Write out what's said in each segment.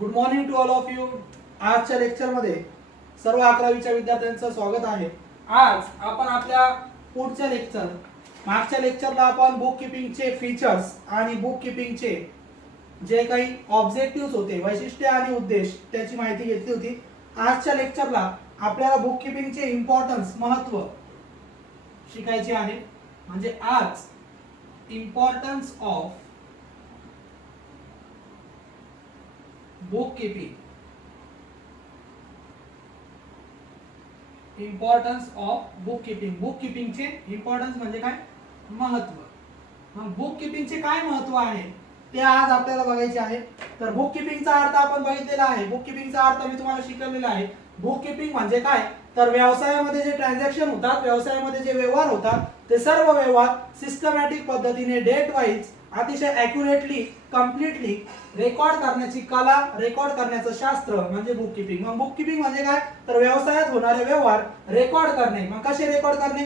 Good morning to all of you. आजच्या लेक्चरमध्ये सर्व 11वीच्या विद्यार्थ्यांचं स्वागत आहे. आज आपण आपल्या पुढच्या लेक्चर मागच्या लेक्चरला आपण बुक किपिंगचे फीचर्स आणि बुक किपिंगचे जे काही ऑब्जेक्टिव्ह होते, वैशिष्ट्ये आणि उद्देश त्याची माहिती घेतली होती. आजच्या लेक्चरला आपल्याला बुक किपिंगचे इम्पॉर्टन्स, महत्त्व शिकायचे आहे. म्हणजे आज importance of book keeping, importance of book keeping. Book किपिंगचे इम्पॉर्टन्स म्हणजे काय, महत्व. मग बुक किपिंगचे काय महत्व आहे ते आज आपल्याला बघायचे आहे. तर बुक किपिंगचा अर्थ आपण बघितलेला आहे. बुक किपिंगचा अर्थ मी तुम्हाला शिकवलेला आहे. बुक किपिंग म्हणजे काय, तर व्यवसायामध्ये जे ट्रान्झॅक्शन होतात, व्यवसायामध्ये जे व्यवहार होतात, ते सर्व व्यवहार सिस्टमॅटिक पद्धतीने डेट वाईज अतिशय ॲक्युरेटली, कम्प्लिटली रेकॉर्ड करण्याची कला, रेकॉर्ड करण्याचं शास्त्र म्हणजे बुक किपिंग. मग बुक किपिंग म्हणजे काय, तर व्यवसायात होणारे व्यवहार रेकॉर्ड करणे. मग कसे रेकॉर्ड करणे,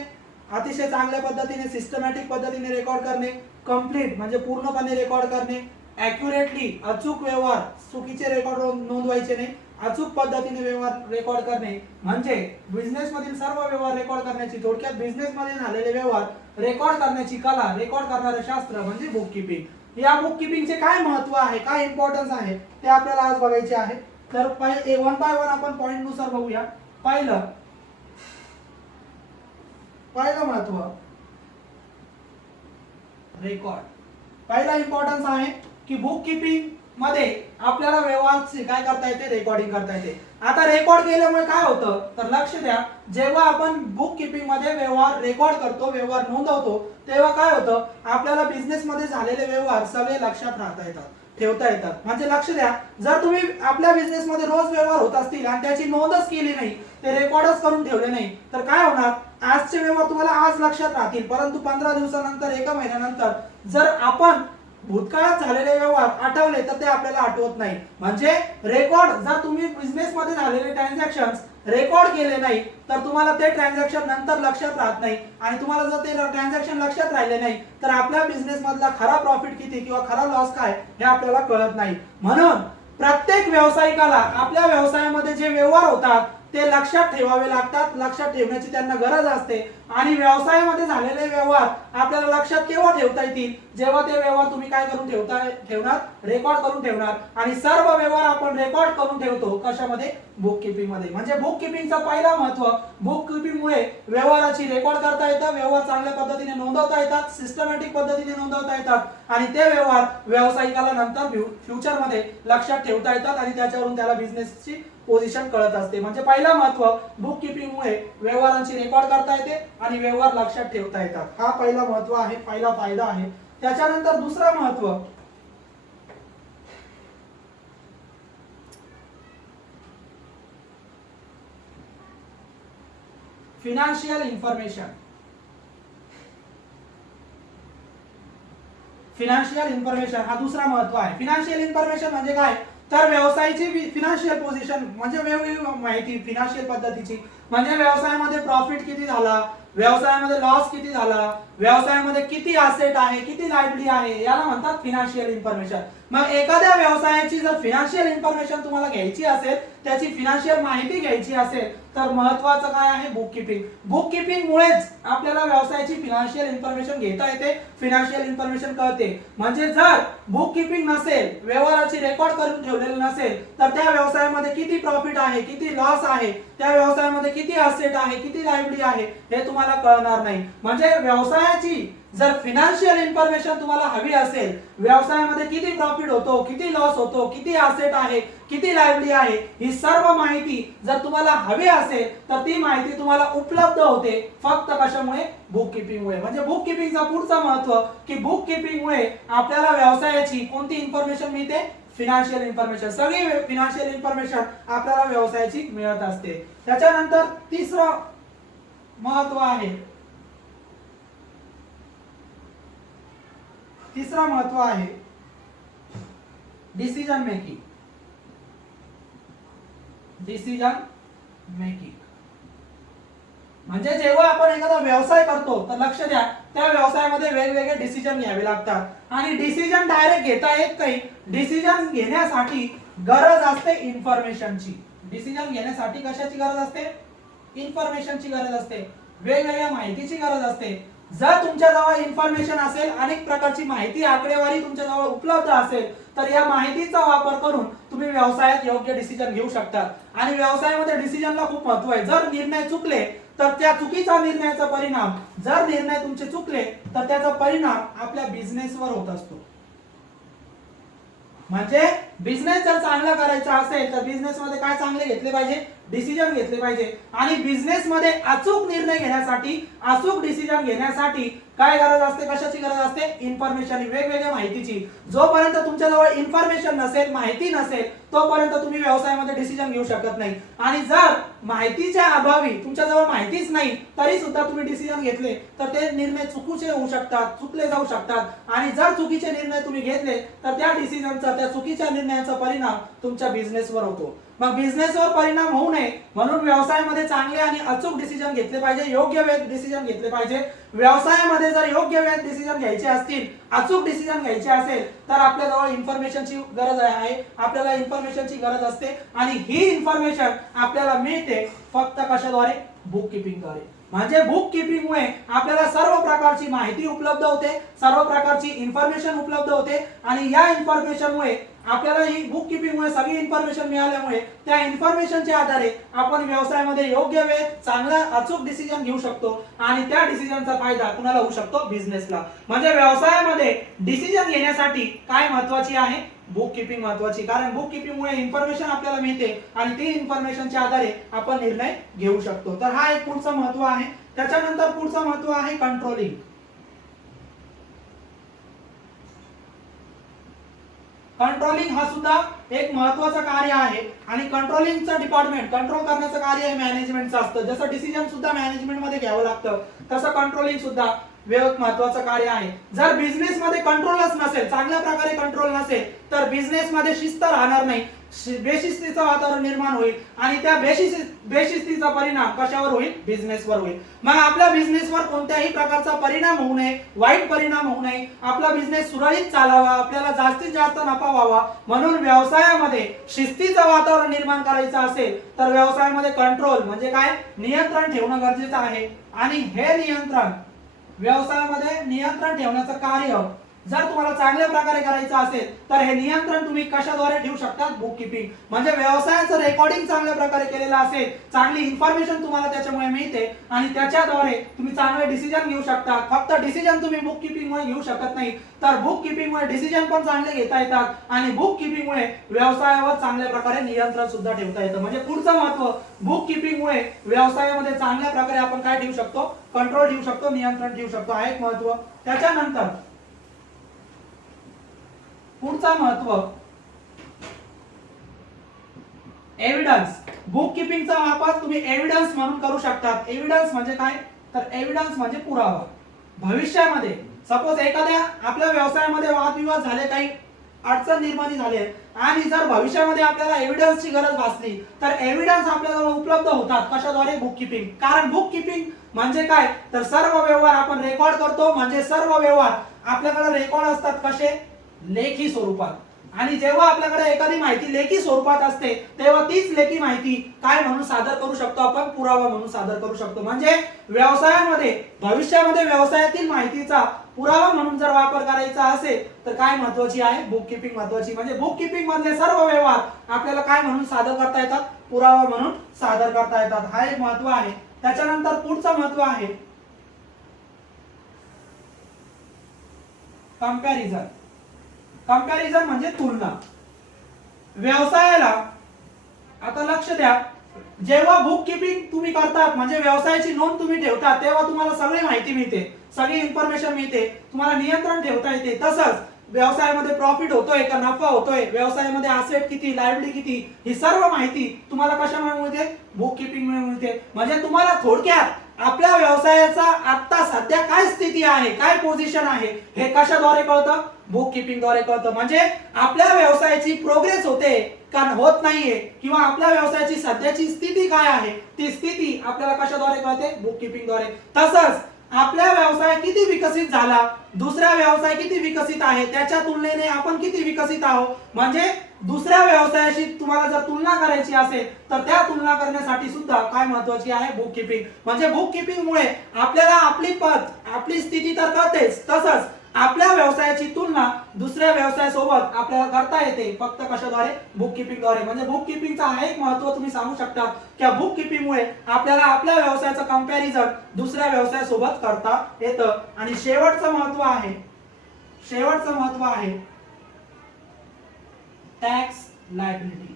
अतिशय चांगल्या पद्धतीने सिस्टमॅटिक पद्धतीने रेकॉर्ड करणे, कंप्लीट म्हणजे पूर्णपणे रेकॉर्ड करणे, ॲक्युरेटली अचूक व्यवहार, चुकीचे रेकॉर्ड नोंदवायचे नाही, अचूक पद्धतीने व्यवहार रेकॉर्ड करणे म्हणजे बिझनेस मधील सर्व व्यवहार रेकॉर्ड करण्याची, थोडक्यात बिझनेस मध्ये झालेले व्यवहार रेकॉर्ड करण्याची कला, रेकॉर्ड करणारे शास्त्र म्हणजे बुक किपिंग. या बुक किपिंगचे काय महत्व आहे, काय इम्पॉर्टन्स आहे ते आपल्याला आज बघायचे आहे. तर वन बाय वन आपण पॉइंट नुसार बघूया. पहिलं महत्व रेकॉर्ड. पहिला इम्पॉर्टन्स आहे की बुक किपिंग मध्ये आपल्याला व्यवहार काय करता येते, रेकॉर्डिंग करता येते. आता रेकॉर्ड केल्यामुळे काय होतं, तर लक्ष द्या, जेव्हा आपण बुक किपिंग मध्ये व्यवहार रेकॉर्ड करतो, व्यवहार नोंदवतो, तेव्हा काय होतं, आपल्याला बिझनेस मध्ये झालेले व्यवहार सगळे लक्षात राहता येतात, ठेवता येतात. म्हणजे लक्ष द्या, जर तुम्ही आपल्या बिझनेस मध्ये रोज व्यवहार होत असतील आणि त्याची नोंदच केली नाही, ते रेकॉर्डच करून ठेवले नाही, तर काय होणार, आजचे व्यवहार तुम्हाला आज लक्षात राहतील, परंतु 15 दिवसानंतर, 1 महिन्यानंतर जर आपण भूतकाळात झालेले व्यवहार आठवले तर ते आपल्याला आठवत नाही. म्हणजे रेकॉर्ड, जर तुम्ही बिझनेस मध्ये झालेले ट्रान्झॅक्शन्स रेकॉर्ड केले नाही तर तुम्हाला ते ट्रान्झॅक्शन नंतर लक्षात राहत नाही, आणि तुम्हाला जर ते ट्रान्झॅक्शन लक्षात राहिले नाही तर आपल्या बिझनेस मधला खरा प्रॉफिट किती किंवा खरा लॉस काय हे आपल्याला कळत नाही. म्हणून प्रत्येक व्यावसायिकाला आपल्या व्यवसायामध्ये जे व्यवहार होतात ते लक्षात ठेवावे लागतात, लक्षात ठेवण्याची त्यांना गरज असते. आणि व्यवसायामध्ये झालेले व्यवहार आपल्याला लक्षात केव्हा ठेवता येतील, जेव्हा ते व्यवहार तुम्ही काय करून ठेवणार, रेकॉर्ड करून ठेवणार. आणि सर्व व्यवहार आपण रेकॉर्ड करून ठेवतो कशामध्ये, बुक किपिंग मध्ये. म्हणजे बुक किपिंगचा पहिला महत्व, बुक किपिंग मुळे व्यवहाराची रेकॉर्ड करता येतात, व्यवहार चांगल्या पद्धतीने नोंदवता येतात, सिस्टमॅटिक पद्धतीने नोंदवता येतात, आणि ते व्यवहार व्यावसायिकाला नंतर फ्युचर मध्ये लक्षात ठेवता येतात आणि त्याच्यावरून त्याला बिझनेसची पोझिशन कळत असते. म्हणजे पहिला महत्व, बुक किपिंग मुळे व्यवहारांची रेकॉर्ड करता येते आणि व्यवहार लक्षात ठेवता येतात. हा पहिला महत्व आहे, पहिला फायदा आहे. त्याच्यानंतर दुसरा महत्व, फिनान्शियल इन्फॉर्मेशन. फिनान्शियल इन्फॉर्मेशन हा दुसरा महत्व आहे. फिनान्शियल इन्फॉर्मेशन म्हणजे काय, तर व्यवसायाची फिनान्शियल पोझिशन म्हणजे वेगवेगळी माहिती फिनान्शियल पद्धतीची. म्हणजे व्यवसायामध्ये प्रॉफिट किती झाला, व्यवसायामध्ये लॉस किती झाला, व्यवसायामध्ये किती असेट आहे, किती लायबिलिटी आहे, याला म्हणतात फिनान्शियल इन्फॉर्मेशन. मग एखाद्या व्यवसायाची जर फिनान्शियल इन्फॉर्मेशन तुम्हाला घ्यायची असेल, त्याची फिनान्शियल माहिती घ्यायची असेल, तर महत्वाचं काय आहे, बुक किपिंग. बुक किपिंग मुळेच आपल्याला व्यवसायाची फिनान्शियल इन्फॉर्मेशन घेता येते, फिनान्शियल इन्फॉर्मेशन कळते. म्हणजे जर बुक किपिंग नसेल, व्यवहाराची रेकॉर्ड करून ठेवलेलं नसेल, तर त्या व्यवसायामध्ये किती प्रॉफिट आहे, किती लॉस आहे, त्या व्यवसायामध्ये किती असेट आहे, किती लायबिलिटी आहे हे तुम्हाला कळणार नाही. म्हणजे व्यवसायाची जर फिनान्शियल इन्फॉर्मेशन तुम्हाला हवी असेल, व्यवसायामध्ये किती प्रॉफिट होतो, किती लॉस होतो, किती असेट आहे, किती लायबिलिटी आहे, ही सर्व माहिती जर तुम्हाला हवी असेल तर ती माहिती तुम्हाला उपलब्ध होते फक्त कशामुळे, बुक किपिंग मुळे. म्हणजे बुक किपिंगचा पुढचा महत्व की बुक किपिंग मुळे आपल्याला व्यवसायाची कोणती इन्फॉर्मेशन मिळते, फिनान्शियल इन्फॉर्मेशन. सगळी फिनान्शियल इन्फॉर्मेशन आपल्याला व्यवसायाची मिळत असते. त्याच्यानंतर तिसरं महत्व आहे, डिसिजन मेकिंग. म्हणजे जेव्हा आपण एखादा व्यवसाय करतो तर लक्ष द्या, त्या व्यवसायामध्ये वेगवेगळे डिसिजन घ्यावे लागतात आणि डिसिजन डायरेक्ट घेता येत नाही. डिसिजन घेण्यासाठी गरज असते इन्फॉर्मेशनची. डिसिजन घेण्यासाठी कशाची गरज असते? इन्फॉर्मेशनची गरज असते, वेगवेगळ्या माहितीची गरज असते. जर तुमच्याजवळ इन्फॉर्मेशन असेल, अनेक प्रकारची माहिती आकडेवारी तुमच्याजवळ उपलब्ध असेल, तर या माहितीचा वापर करून तुम्ही व्यवसायात योग्य डिसिजन घेऊ शकता. आणि व्यवसायामध्ये डिसिजनला खूप महत्व आहे. जर निर्णय चुकले तर त्या चुकीचा निर्णयाचा परिणाम, जर निर्णय तुमचे चुकले तर त्याचा परिणाम आपल्या बिझनेसवर होत असतो. म्हणजे बिझनेस जर चांगला करायचा असेल तर बिझनेस मध्ये काय चांगले घेतले पाहिजे? डिसिजन घेतले पाहिजे. आणि बिझनेस मध्ये अचूक निर्णय घेण्यासाठी, अचूक डिसिजन घेण्यासाठी काय गरज असते? कशाची गरज असते? इन्फॉर्मेशन, वेगवेगळ्या माहितीची. जोपर्यंत तुमच्याजवळ इन्फॉर्मेशन नसेल, माहिती नसेल, तोपर्यंत तुम्ही व्यवसायामध्ये डिसिजन घेऊ शकत नाही. आणि जर माहितीच्या अभावी, तुमच्याजवळ माहितीच नाही तरी सुद्धा तुम्ही डिसिजन घेतले तर ते निर्णय चुकीचे होऊ शकतात, चुकले जाऊ शकतात. आणि जर चुकीचे निर्णय तुम्ही घेतले तर त्या डिसिजनचा, त्या चुकीच्या निर्णयाचा परिणाम तुमच्या बिझनेसवर होतो. मग बिझनेसवर परिणाम होऊ नये म्हणून व्यवसायामध्ये चांगले आणि अचूक डिसिजन घेतले पाहिजे, योग्य वेळेत डिसिजन घेतले पाहिजे. व्यवसायामध्ये जर योग्य वेळेत डिसिजन घ्यायचे असतील, अचूक डिसिजन घ्यायचे असेल तर आपल्याजवळ इन्फॉर्मेशनची गरज आहे, आपल्याला इन्फॉर्मेशनची गरज असते. आणि ही इन्फॉर्मेशन आपल्याला मिळते फक्त कशाद्वारे? बुक कीपिंगद्वारे. म्हणजे बुक कीपिंग मुळे आपल्याला सर्व प्रकारची माहिती उपलब्ध होते, सर्व प्रकारची इन्फॉर्मेशन उपलब्ध होते. आणि या इन्फॉर्मेशन मुळे आपल्याला ही बुक कीपिंग मुळे सगळी इन्फॉर्मेशन मिळाल्यामुळे त्या इन्फॉर्मेशनच्या आधारे आपण व्यवसायामध्ये योग्य वेळेत चांगला अचूक डिसिजन घेऊ शकतो. आणि त्या डिसिजनचा फायदा कुणाला होऊ शकतो? बिझनेसला. म्हणजे व्यवसायामध्ये डिसिजन घेण्यासाठी काय महत्वाची आहे? बुक कीपिंग महत्वाची. कारण बुक कीपिंग मुळे इन्फॉर्मेशन आपल्याला मिळते आणि ती इन्फॉर्मेशनच्या आधारे आपण निर्णय घेऊ शकतो. तर हा एक पुढचा महत्व आहे. त्याच्यानंतर पुढचा महत्व आहे कंट्रोलिंग. कंट्रोलिंग हा सुद्धा एक महत्वाचं कार्य आहे. आणि कंट्रोलिंगचं डिपार्टमेंट, कंट्रोल करण्याचं कार्य हे मॅनेजमेंटचं असतं. जसं डिसिजन सुद्धा मॅनेजमेंट मध्ये घ्यावं लागतं, तसं कंट्रोलिंग सुद्धा एक महत्वाचं कार्य आहे. जर बिझनेस मध्ये कंट्रोलच नसेल, चांगल्या प्रकारे कंट्रोल नसेल, तर बिझनेस मध्ये शिस्त राहणार नाही, बेशिस्तीचं वातावरण निर्माण होईल. आणि त्या बेशिस्तीचा परिणाम कशावर होईल? बिझनेसवर होईल. मग आपल्या बिझनेसवर कोणत्याही प्रकारचा परिणाम होऊ नये, वाईट परिणाम होऊ नये, आपला बिझनेस सुरळीत चालावा, आपल्याला जास्तीत जास्त नफा व्हावा, म्हणून व्यवसायामध्ये शिस्तीचं वातावरण निर्माण करायचं असेल तर व्यवसायामध्ये कंट्रोल म्हणजे काय? नियंत्रण ठेवणं गरजेचं आहे. आणि हे नियंत्रण, व्यवसायामध्ये नियंत्रण ठेवण्याचं कार्य जर तुम्हाला चांगल्या प्रकारे करायचं असेल तर हे नियंत्रण तुम्ही कशाद्वारे ठेवू शकता? Book keeping. म्हणजे व्यवसायाचं रेकॉर्डिंग चांगल्या प्रकारे केलेलं असेल, चांगली इन्फॉर्मेशन तुम्हाला त्याच्यामुळे मिळते आणि त्याच्याद्वारे तुम्ही चांगले डिसिजन घेऊ शकता. फक्त डिसिजन तुम्ही बुक कीपिंग मुळे घेऊ शकत नाही, तर बुक कीपिंग मुळे डिसिजन पण चांगले घेता येतात आणि बुक कीपिंग मुळे व्यवसायावर चांगल्या प्रकारे नियंत्रण सुद्धा ठेवता येतं. म्हणजे पुढचं महत्व, बुक कीपिंग मुळे व्यवसायामध्ये चांगल्या प्रकारे आपण काय ठेवू शकतो? कंट्रोल ठेवू शकतो, नियंत्रण ठेवू शकतो. हा एक महत्व. त्याच्यानंतर पुढचा महत्व एव्हिडन्स. बुक कीपिंगचा वापर तुम्ही एव्हिडन्स म्हणून करू शकता. एव्हिडन्स म्हणजे काय? तर एव्हिडन्स म्हणजे पुरावा. भविष्यामध्ये सपोज एखाद्या आपल्या व्यवसायामध्ये वादविवाद झाले, काही अडचण निर्माण झाली आणि जर भविष्यामध्ये आपल्याला एव्हिडन्सची गरज भासली तर एव्हिडन्स आपल्याला उपलब्ध होतात. कशाद्वारे? Book keeping. कारण बुक कीपिंग म्हणजे काय? तर सर्व व्यवहार आपण रेकॉर्ड करतो. म्हणजे सर्व व्यवहार आपल्याकडे रेकॉर्ड असतात. कसे? लेखी स्वरूपात. आणि जेव्हा आपल्याकडे एखादी माहिती लेखी स्वरूपात असते तेव्हा तीच लेखी माहिती काय म्हणून सादर करू शकतो? आपण पुरावा म्हणून सादर करू शकतो. म्हणजे व्यवसायामध्ये, भविष्यामध्ये व्यवसायातील माहितीचा पुरावा म्हणून जर वापर करायचा असेल तर काय महत्वाची आहे? बुक कीपिंग महत्वाची. म्हणजे बुक कीपिंग मधले सर्व व्यवहार आपल्याला काय म्हणून सादर करता येतात? पुरावा म्हणून सादर करता येतात. हा एक महत्व आहे. त्याच्यानंतर पुढचं महत्व आहे कंपॅरिझन. कंपॅरिझन म्हणजे तुलना. व्यवसायाला आता लक्ष द्या, जेव्हा बुक कीपिंग तुम्ही करतात म्हणजे व्यवसायाची नोंद तुम्ही ठेवता तेव्हा तुम्हाला सगळी माहिती मिळते, सगळी इन्फॉर्मेशन मिळते, तुम्हाला नियंत्रण ठेवता येते. तसंच व्यवसायामध्ये प्रॉफिट होतोय का नफा होतोय, व्यवसायामध्ये असेट किती, लायबिलिटी किती, ही सर्व माहिती तुम्हाला कशामुळे मिळते? बुक कीपिंग मुळे मिळते. म्हणजे तुम्हाला थोडक्यात आपल्या व्यवसायाचा आता सध्या काय स्थिती आहे, काय पोझिशन आहे, हे कशाद्वारे कळतं? बुक कीपिंग द्वारे कळतं. म्हणजे आपल्या व्यवसायाची प्रोग्रेस होते का होत नाहीये, किंवा आपल्या व्यवसायाची सध्याची स्थिती काय आहे ती स्थिती आपल्याला कशाद्वारे कळते? बुक कीपिंग द्वारे. तसंच आपला व्यवसाय किती विकसित झाला, दुसरा व्यवसाय किती विकसित आहे, त्याच्या तुलनेने आपण किती विकसित आहोत, म्हणजे दुसऱ्या व्यवसायाशी तुम्हाला जर तुलना करायची असेल तर त्या तुलना करण्यासाठी सुद्धा काय महत्वाची आहे, बुक किपिंग. म्हणजे बुक किपिंग मुळे आपल्याला आपली स्थिती तर कळतेच, तसंच आपल्या व्यवसायाची तुलना दुसऱ्या व्यवसायासोबत आपल्याला करता येते फक्त कशाद्वारे, बुक किपिंग द्वारे. म्हणजे बुक किपिंगचा हा एक महत्व तुम्ही सांगू शकता की बुक किपिंग मुळे आपल्याला आपल्या व्यवसायाचं कंपॅरिझन दुसऱ्या व्यवसायासोबत करता येतं. आणि शेवटचं महत्व आहे टॅक्स लायबिलिटी.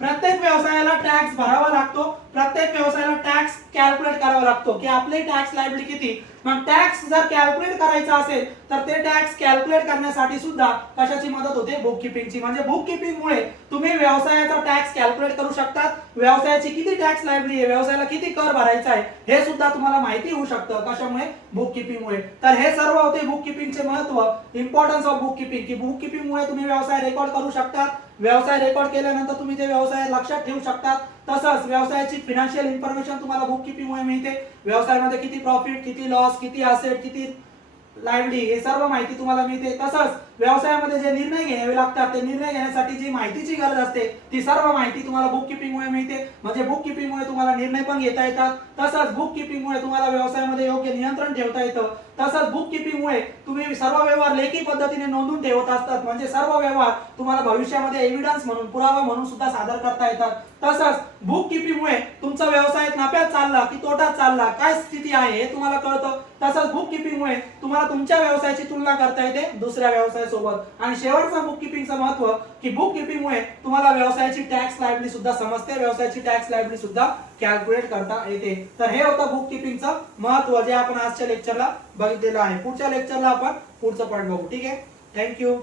प्रत्येक व्यवसायाला टॅक्स भरावा लागतो, प्रत्येक व्यवसायाला टॅक्स कॅल्क्युलेट करावा लागतो की आपले टॅक्स लायबिलिटी किती. मग टॅक्स जर कॅल्क्युलेट करायचा असेल तर ते टॅक्स कॅल्क्युलेट करण्यासाठी सुद्धा कशाची मदत होते, बुक किपिंगची. म्हणजे बुक किपिंग मुळे तुम्ही व्यवसायाचा टॅक्स कॅल्क्युलेट करू शकतात, व्यवसायाची किती टॅक्स लायबिलिटी आहे, व्यवसायाला किती कर भरायचा आहे हे सुद्धा तुम्हाला माहिती होऊ शकतं. कशामुळे, बुक किपिंग मुळे. तर हे सर्व होते बुक किपिंगचे महत्व, इम्पॉर्टन्स ऑफ बुक किपिंग. की बुक किपिंग मुळे तुम्ही व्यवसाय रेकॉर्ड करू शकता, व्यवसाय रेकॉर्ड केल्यानंतर तुम्ही ते व्यवसाय लक्षात ठेवू शकता. तसंच व्यवसायाची फायनान्शियल इन्फॉर्मेशन तुम्हाला बुक किपिंग मुळे मिळते. व्यवसायामध्ये किती प्रॉफिट, किती लॉस, किती असेट, किती लायबिलिटी, हे सर्व माहिती तुम्हाला मिळते. तसंच व्यवसायामध्ये जे निर्णय घ्यावे लागतात ते निर्णय घेण्यासाठी जी माहितीची गरज असते ती सर्व माहिती तुम्हाला बुक किपिंग मुळे मिळते. म्हणजे बुक किपिंग मुळे तुम्हाला निर्णय पण घेता येतात. तसंच बुक किपिंग मुळे तुम्हाला व्यवसायामध्ये योग्य नियंत्रण ठेवता येतं. तसंच बुक किपिंग मुळे तुम्ही सर्व व्यवहार लेखी पद्धतीने नोंदवून ठेवत असतात. म्हणजे सर्व व्यवहार तुम्हाला भविष्यामध्ये एव्हिडन्स म्हणून, पुरावा म्हणून सुद्धा सादर करता येतात. तसंच बुक किपिंग मुळे तुमचा व्यवसाय नफ्यात चालला की तोट्यात चालला, काय स्थिती आहे हे तुम्हाला कळतं. तसंच बुक किपिंग मुळे तुम्हाला तुमच्या व्यवसायाची तुलना करता येते दुसऱ्या व्यवसायासोबत. आणि शेवटचं बुक किपिंगचं महत्व की बुक किपिंग मुळे तुम्हाला व्यवसायाची टॅक्स लायबिलिटी सुद्धा समजते, व्यवसायाची टॅक्स लायबिलिटी सुद्धा कॅल्क्युलेट करता येते. तर हे होतं बुक किपिंगचं महत्व, जे आपण आजच्या लेक्चरला बघितलेलं आहे. पुढच्या लेक्चरला आपण पुढचं पॉईंट बघू. ठीक आहे, थँक्यू.